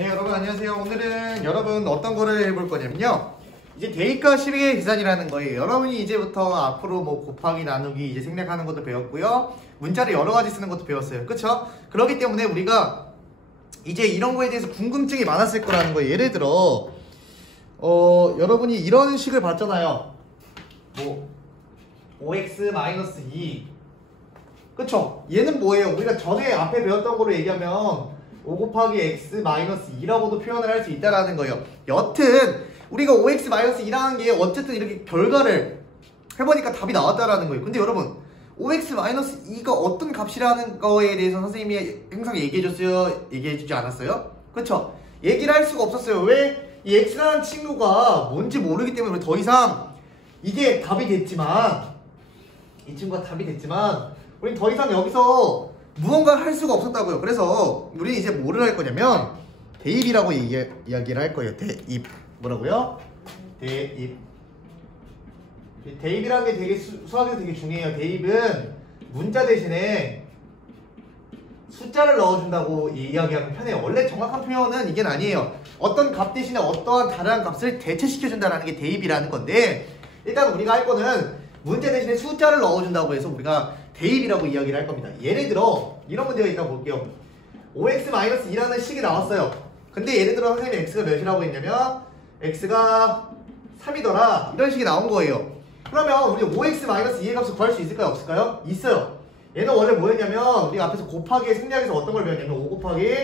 네, 여러분 안녕하세요. 오늘은 여러분 어떤 거를 해볼 거냐면요, 이제 대입과 식의 계산이라는 거예요. 여러분이 이제부터 앞으로 뭐 곱하기 나누기 이제 생략하는 것도 배웠고요, 문자를 여러 가지 쓰는 것도 배웠어요. 그쵸? 그렇기 때문에 우리가 이제 이런 거에 대해서 궁금증이 많았을 거라는 거예요. 예를 들어 여러분이 이런 식을 봤잖아요. 뭐 5x-2, 그쵸? 얘는 뭐예요? 우리가 전에 앞에 배웠던 거로 얘기하면 5 곱하기 x-2라고도 표현을 할 수 있다라는 거예요. 여튼 우리가 5x-2라는 게 어쨌든 이렇게 결과를 해보니까 답이 나왔다라는 거예요. 근데 여러분 5x-2가 어떤 값이라는 거에 대해서 선생님이 항상 얘기해줬어요? 얘기해주지 않았어요? 그쵸? 얘기를 할 수가 없었어요. 왜? 이 x라는 친구가 뭔지 모르기 때문에 우리 더 이상 이게 답이 됐지만, 이 친구가 답이 됐지만 우린 더 이상 여기서 무언가를 할 수가 없었다고요. 그래서 우리 이제 뭐를 할 거냐면 대입이라고 이야기를 할 거예요. 대입. 뭐라고요? 대입. 대입이라는 게 되게 수학에서 되게 중요해요. 대입은 문자 대신에 숫자를 넣어준다고 이야기하면 편해요. 원래 정확한 표현은 이게 아니에요. 어떤 값 대신에 어떠한 다른 값을 대체시켜준다는 게 대입이라는 건데, 일단 우리가 할 거는 문제 대신에 숫자를 넣어준다고 해서 우리가 대입이라고 이야기를 할 겁니다. 예를 들어 이런 문제가 있다고 볼게요. 5x-2라는 식이 나왔어요. 근데 예를 들어 선생님이 x가 몇이라고 했냐면 x가 3이더라, 이런 식이 나온 거예요. 그러면 우리 5x-2의 값을 구할 수 있을까요? 없을까요? 있어요. 얘는 원래 뭐였냐면 우리가 앞에서 곱하기의 생략에서 어떤 걸 배웠냐면 5 곱하기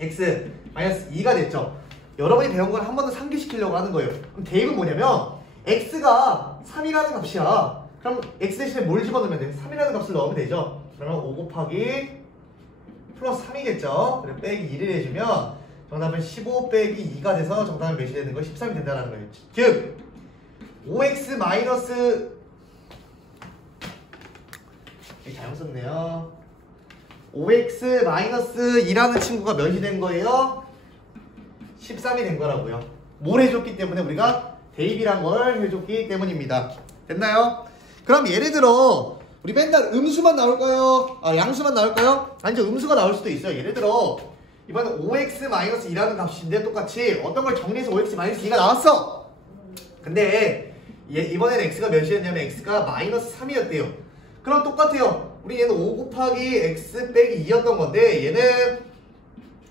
x-2가 됐죠. 여러분이 배운 걸 한 번 더 상기시키려고 하는 거예요. 그럼 대입은 뭐냐면 x가 3이라는 값이야. 그럼 x 대신에 뭘 집어넣으면 돼? 3이라는 값을 넣으면 되죠. 그러면 5 곱하기 플러스 3이겠죠. 그리고 빼기 1을 해주면 정답은 15 빼기 2가 돼서 정답은 몇이 되는 거예요? 13이 된다는 거예요. 즉 5x 마이너스, 잘못 썼네요. 5x 마이너스 2라는 친구가 몇이 된 거예요? 13이 된 거라고요. 뭘 해줬기 때문에? 우리가 대입이란 걸 해줬기 때문입니다. 됐나요? 그럼 예를 들어 우리 맨날 음수만 나올까요? 양수만 나올까요? 아니죠, 음수가 나올 수도 있어요. 예를 들어 이번엔 5x-2라는 값인데 똑같이 어떤 걸 정리해서 5x-2가 나왔어. 근데 이번엔 x가 몇이었냐면 x가 마이너스 3이었대요. 그럼 똑같아요. 우리 얘는 5 곱하기 x 빼기 2였던 건데 얘는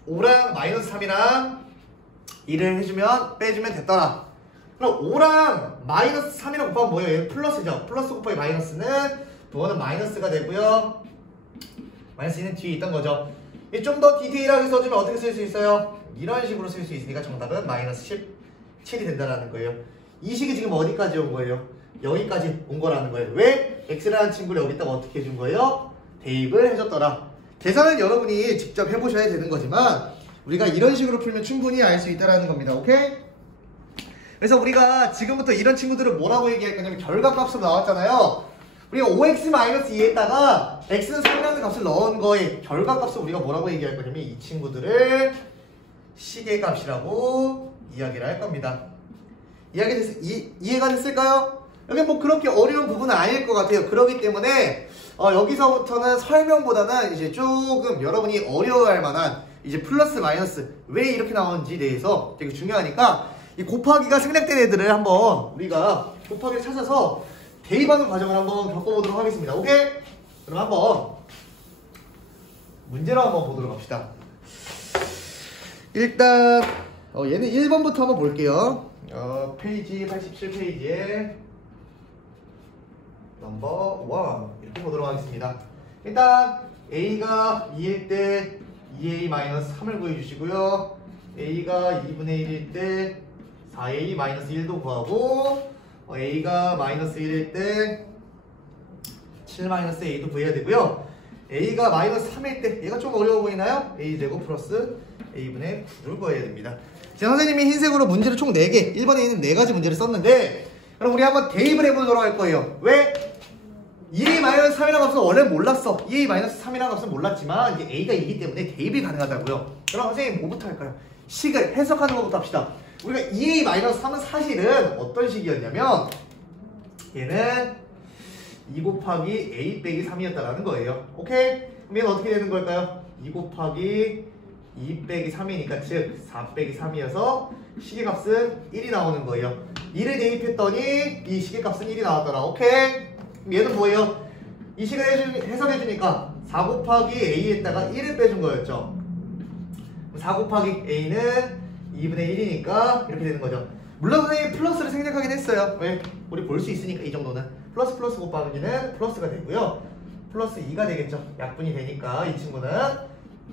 5랑 마이너스 3이랑 1을 해주면 빼주면 됐더라. 그럼 5랑 마이너스 3이랑 곱하면 뭐예요? 얘는 플러스죠. 플러스 곱하기 마이너스는 부호는 마이너스가 되고요. 마이너스 2는 뒤에 있던 거죠. 좀 더 디테일하게 써주면 어떻게 쓸 수 있어요? 이런 식으로 쓸 수 있으니까 정답은 마이너스 17이 된다는 거예요. 이 식이 지금 어디까지 온 거예요? 여기까지 온 거라는 거예요. 왜? x라는 친구를 여기다가 어떻게 해준 거예요? 대입을 해줬더라. 계산은 여러분이 직접 해보셔야 되는 거지만 우리가 이런 식으로 풀면 충분히 알 수 있다는 겁니다. 오케이? 그래서 우리가 지금부터 이런 친구들을 뭐라고 얘기할 거냐면 결과값으로 나왔잖아요. 우리가 5x-2에다가 x는 3이라는 값을 넣은 거에 결과값을 우리가 뭐라고 얘기할 거냐면 이 친구들을 식의 값이라고 이야기를 할 겁니다. 이해가 됐을까요? 여기 뭐 그렇게 어려운 부분은 아닐 것 같아요. 그렇기 때문에 여기서부터는 설명보다는 이제 조금 여러분이 어려워할 만한 이제 플러스 마이너스 왜 이렇게 나오는지에 대해서 되게 중요하니까 이 곱하기가 생략된 애들을 한번 우리가 곱하기를 찾아서 대입하는 과정을 한번 겪어보도록 하겠습니다. 오케이? 그럼 한번 문제로 한번 보도록 합시다. 일단 얘는 1번부터 한번 볼게요. 페이지 87페이지에 넘버 1 이렇게 보도록 하겠습니다. 일단 A가 2일 때 2A-3을 구해주시고요. A가 2분의 1일 때 4A-1도 구하고 A가 마이너스 1일 때 7-A도 구해야 되고요. A가 마이너스 3일 때 얘가 좀 어려워 보이나요? A제곱 플러스 A분의 9를 구해야 됩니다. 제 선생님이 흰색으로 문제를 총 4개, 1번에 있는 4가지 문제를 썼는데 그럼 우리 한번 대입을 해보도록 할 거예요. 왜? 2A-3이라는 값은 원래 몰랐어. 2A-3이라는 값은 몰랐지만 이제 A가 2이기 때문에 대입이 가능하다고요. 그럼 선생님 뭐부터 할까요? 식을 해석하는 것부터 합시다. 우리가 2A-3은 사실은 어떤 식이었냐면 얘는 2 곱하기 A 빼기 3이었다라는 거예요. 오케이? 그럼 얘는 어떻게 되는 걸까요? 2 곱하기 2 빼기 3이니까 즉 4 빼기 3이어서 시계값은 1이 나오는 거예요. 1을 대입했더니 이 시계값은 1이 나왔더라. 오케이? 그럼 얘는 뭐예요? 이 식을 해석해주니까 4 곱하기 a에다가 1을 빼준 거였죠. 4 곱하기 a는 2분의 1이니까 이렇게 되는 거죠. 물론 선생님이 플러스를 생략하긴 했어요. 왜? 우리 볼 수 있으니까 이 정도는. 플러스 플러스 곱하기는 플러스가 되고요. 플러스 2가 되겠죠. 약분이 되니까 이 친구는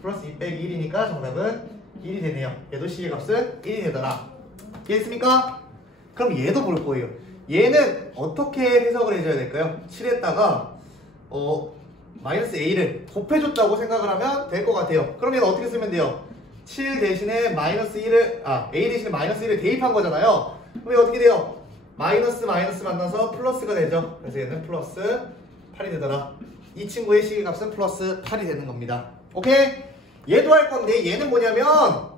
플러스 2 빼기 1이니까 정답은 1이 되네요. 얘도 시계값은 1이 되더라. 이해했습니까? 그럼 얘도 볼 거예요. 얘는 어떻게 해석을 해줘야 될까요? 7에다가 마이너스 a를 곱해줬다고 생각을 하면 될 것 같아요. 그럼 얘는 어떻게 쓰면 돼요? 7 대신에 마이너스 1을 a 대신에 마이너스 1을 대입한 거잖아요. 그럼 얘 어떻게 돼요? 마이너스 마이너스 만나서 플러스가 되죠. 그래서 얘는 플러스 8이 되더라. 이 친구의 시계값은 플러스 8이 되는 겁니다. 오케이? 얘도 할 건데 얘는 뭐냐면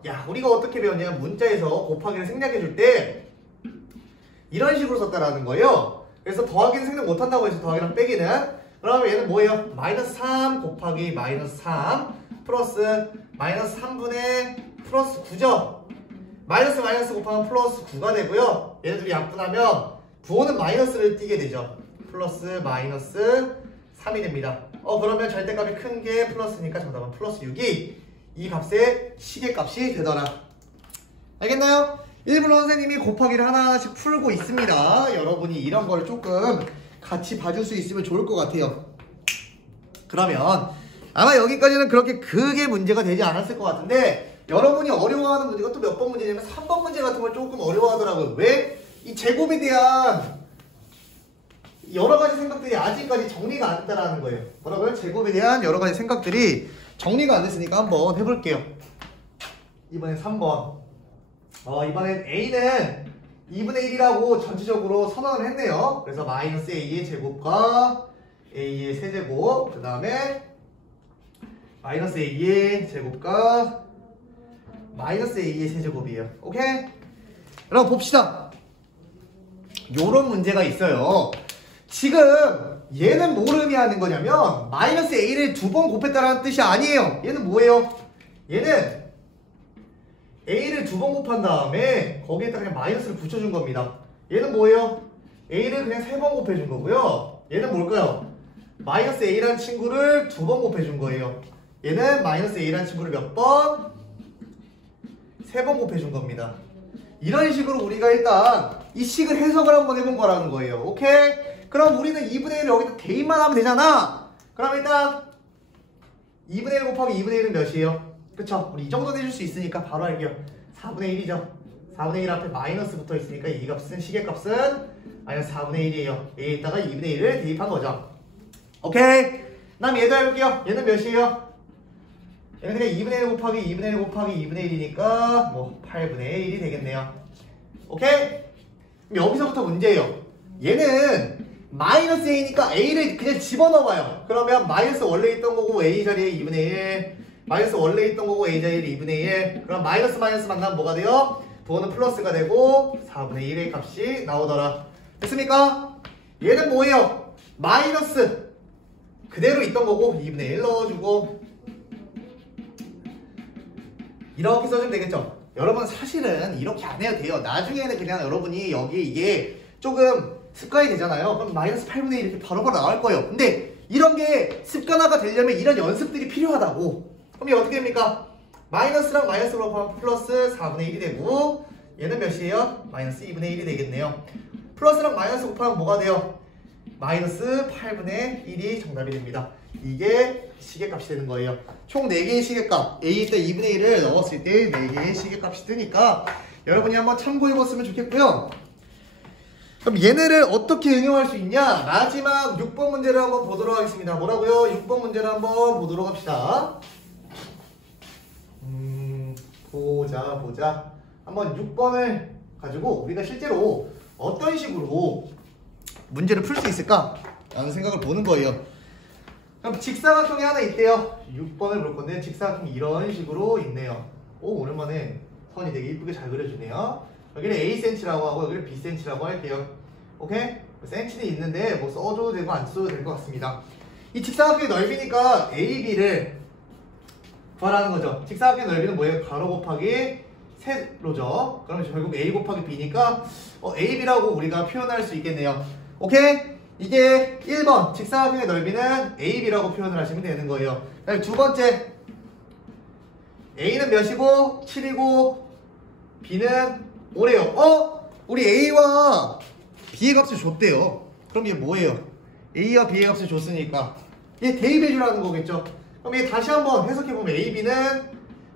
야 우리가 어떻게 배웠냐면 문자에서 곱하기를 생략해 줄 때 이런 식으로 썼다라는 거예요. 그래서 더하기는 생략 못한다고 해서 더하기랑 빼기는 그러면 얘는 뭐예요? 마이너스 3 곱하기 마이너스 3 플러스 마이너스 3분의 플러스 9죠. 마이너스 마이너스 곱하면 플러스 9가 되고요. 얘네들이 약분하면 부호는 마이너스를 띄게 되죠. 플러스 마이너스 3이 됩니다. 그러면 절대값이 큰 게 플러스니까 정답은 플러스 6이 이 값의 시계값이 되더라. 알겠나요? 일부러 선생님이 곱하기를 하나씩 풀고 있습니다. 여러분이 이런 걸 조금 같이 봐줄 수 있으면 좋을 것 같아요. 그러면 아마 여기까지는 그렇게 크게 문제가 되지 않았을 것 같은데 여러분이 어려워하는 문제가 또 몇 번 문제냐면 3번 문제 같은 걸 조금 어려워하더라고요. 왜? 이 제곱에 대한 여러 가지 생각들이 아직까지 정리가 안 됐다는 거예요. 뭐라고요? 제곱에 대한 여러 가지 생각들이 정리가 안 됐으니까 한번 해볼게요. 이번엔 3번. 이번엔 a는 2분의 1이라고 전체적으로 선언을 했네요. 그래서 마이너스 a의 제곱과 a의 세제곱, 그 다음에 마이너스 a의 제곱과 마이너스 a의 세제곱이에요. 오케이? 그럼 봅시다. 요런 문제가 있어요. 지금 얘는 뭘 의미하는 거냐면 마이너스 a를 2번 곱했다는 뜻이 아니에요. 얘는 뭐예요? 얘는 a를 2번 곱한 다음에 거기에다 그냥 마이너스를 붙여준 겁니다. 얘는 뭐예요? a를 그냥 3번 곱해준 거고요. 얘는 뭘까요? 마이너스 a라는 친구를 2번 곱해준 거예요. 얘는 마이너스 a라는 친구를 몇 번? 3번 곱해준 겁니다. 이런 식으로 우리가 일단 이 식을 해석을 한번 해본 거라는 거예요. 오케이? 그럼 우리는 2분의 1을 여기다 대입만 하면 되잖아. 그럼 일단 2분의 1 곱하기 2분의 1은 몇이에요? 그쵸? 우리 이 정도 내줄 수 있으니까 바로 알게요. 4분의 1이죠. 4분의 1 앞에 마이너스 붙어 있으니까 이 값은 시계값은 마이너스 4분의 1이에요. A에다가 2분의 1을 대입한 거죠. 오케이? 다음 얘도 해볼게요. 얘는 몇이에요? 얘는 그냥 2분의 1 곱하기 2분의 1 곱하기 2분의 1이니까 뭐 8분의 1이 되겠네요. 오케이? 그럼 여기서부터 문제예요. 얘는 마이너스 a니까 a를 그냥 집어넣어봐요. 그러면 마이너스 원래 있던 거고 a 자리에 2분의 1 마이너스 원래 있던 거고 a 자리에 2분의 1 그럼 마이너스 마이너스 만나면 뭐가 돼요? 부호는 플러스가 되고 4분의 1의 값이 나오더라. 됐습니까? 얘는 뭐예요? 마이너스 그대로 있던 거고 2분의 1 넣어주고 이렇게 써주면 되겠죠? 여러분 사실은 이렇게 안 해도 돼요. 나중에는 그냥 여러분이 여기 이게 조금 습관이 되잖아요. 그럼 마이너스 8분의 1 이렇게 바로바로 나올 거예요. 근데 이런 게 습관화가 되려면 이런 연습들이 필요하다고. 그럼 이게 어떻게 됩니까? 마이너스랑 마이너스로 곱하면 플러스 4분의 1이 되고 얘는 몇이에요? 마이너스 2분의 1이 되겠네요. 플러스랑 마이너스 곱하면 뭐가 돼요? 마이너스 8분의 1이 정답이 됩니다. 이게 시계값이 되는 거예요. 총 4개의 시계값 A에다 2분의 1을 넣었을 때 4개의 시계값이 뜨니까 여러분이 한번 참고해봤으면 좋겠고요. 그럼 얘네를 어떻게 응용할 수 있냐? 마지막 6번 문제를 한번 보도록 하겠습니다. 뭐라고요? 6번 문제를 한번 보도록 합시다. 보자. 한번 6번을 가지고 우리가 실제로 어떤 식으로 문제를 풀 수 있을까? 라는 생각을 보는 거예요. 그럼 직사각형이 하나 있대요. 6번을 볼 건데 직사각형이 이런 식으로 있네요. 오, 오랜만에 선이 되게 이쁘게 잘 그려주네요. 여기는 Acm라고 하고 여기는 Bcm라고 할게요. 오케이? cm는 있는데 뭐 써줘도 되고 안 써도 될 것 같습니다. 이 직사각형의 넓이니까 AB를 구하라는 거죠. 직사각형의 넓이는 뭐예요? 가로 곱하기 세로죠. 그러면 결국 a 곱하기 b니까 ab라고 우리가 표현할 수 있겠네요. 오케이? 이게 1번 직사각형의 넓이는 ab라고 표현을 하시면 되는 거예요. 그다음에 두 번째 a는 몇이고 7이고 b는 5래요. 우리 a와 b의 값을 줬대요. 그럼 이게 뭐예요? a와 b의 값을 줬으니까 얘 대입해주라는 거겠죠. 그럼 얘 다시 한번 해석해보면 ab는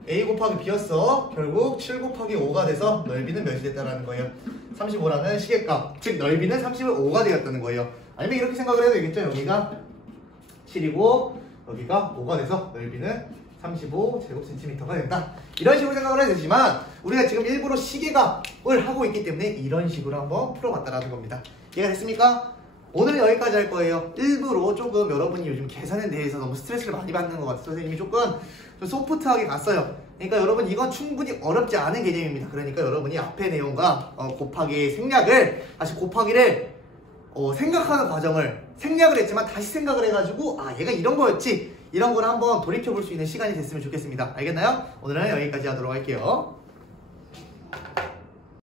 a 곱하기 b였어. 결국 7 곱하기 5가 돼서 넓이는 몇이 됐다라는 거예요? 35라는 시계값, 즉 넓이는 35가 되었다는 거예요. 아니면 이렇게 생각을 해도 되겠죠. 여기가 7이고 여기가 5가 돼서 넓이는 35제곱센티미터가 된다. 이런 식으로 생각을 해도 되지만 우리가 지금 일부러 시계값을 하고 있기 때문에 이런 식으로 한번 풀어봤다라는 겁니다. 이해가 됐습니까? 오늘은 여기까지 할 거예요. 일부러 조금 여러분이 요즘 계산에 대해서 너무 스트레스를 많이 받는 것 같아서 선생님이 조금 좀 소프트하게 갔어요. 그러니까 여러분 이건 충분히 어렵지 않은 개념입니다. 그러니까 여러분이 앞의 내용과 곱하기 생략을 다시 곱하기를 생각하는 과정을 생략을 했지만 다시 생각을 해가지고 얘가 이런 거였지 이런 걸 한번 돌이켜볼 수 있는 시간이 됐으면 좋겠습니다. 알겠나요? 오늘은 여기까지 하도록 할게요.